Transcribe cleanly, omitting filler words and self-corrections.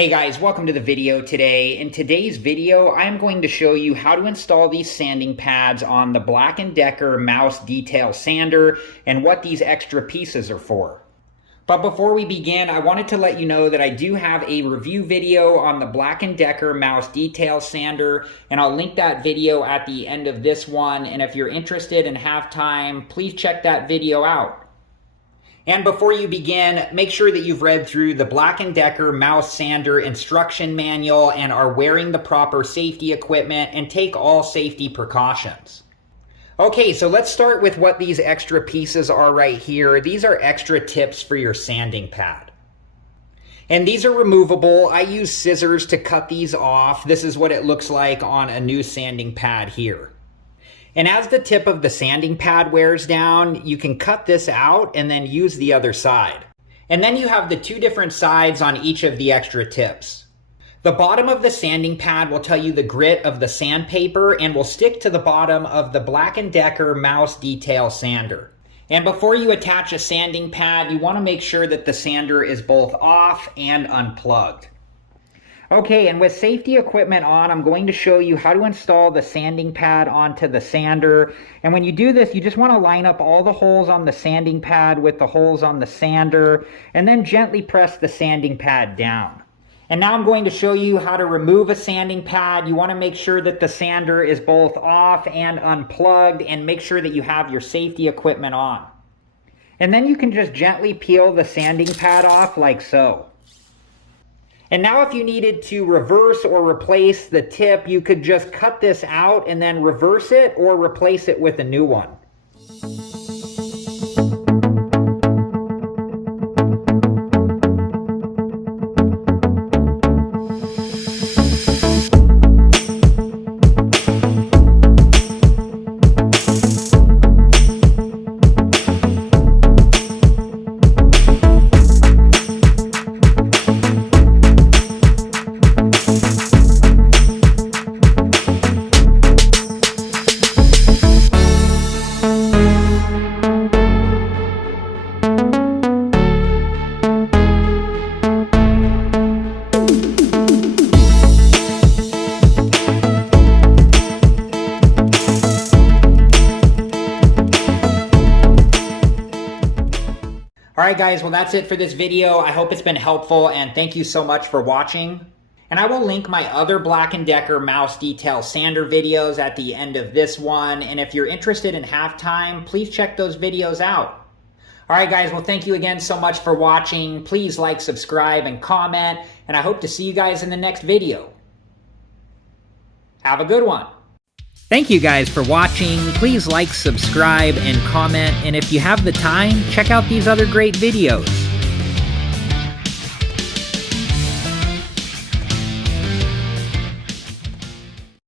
Hey guys, welcome to the video today. In today's video, I'm going to show you how to install these sanding pads on the Black & Decker Mouse Detail Sander and what these extra pieces are for. But before we begin, I wanted to let you know that I do have a review video on the Black & Decker Mouse Detail Sander, and I'll link that video at the end of this one, and if you're interested and have time, please check that video out. And before you begin, make sure that you've read through the Black & Decker Mouse Sander instruction manual and are wearing the proper safety equipment and take all safety precautions. Okay, so let's start with what these extra pieces are right here. These are extra tips for your sanding pad. And these are removable. I use scissors to cut these off. This is what it looks like on a new sanding pad here. And as the tip of the sanding pad wears down, you can cut this out and then use the other side. And then you have the two different sides on each of the extra tips. The bottom of the sanding pad will tell you the grit of the sandpaper and will stick to the bottom of the Black & Decker Mouse Detail Sander. And before you attach a sanding pad, you want to make sure that the sander is both off and unplugged. Okay, and with safety equipment on, I'm going to show you how to install the sanding pad onto the sander. And when you do this, you just want to line up all the holes on the sanding pad with the holes on the sander, and then gently press the sanding pad down. And now I'm going to show you how to remove a sanding pad. You want to make sure that the sander is both off and unplugged, and make sure that you have your safety equipment on. And then you can just gently peel the sanding pad off like so. And now if you needed to reverse or replace the tip, you could just cut this out and then reverse it or replace it with a new one. Alright guys, well that's it for this video. I hope it's been helpful and thank you so much for watching. And I will link my other Black & Decker Mouse Detail Sander videos at the end of this one. And if you're interested and have time, please check those videos out. Alright guys, well thank you again so much for watching. Please like, subscribe, and comment. And I hope to see you guys in the next video. Have a good one. Thank you guys for watching. Please like, subscribe, and comment, and if you have the time, check out these other great videos.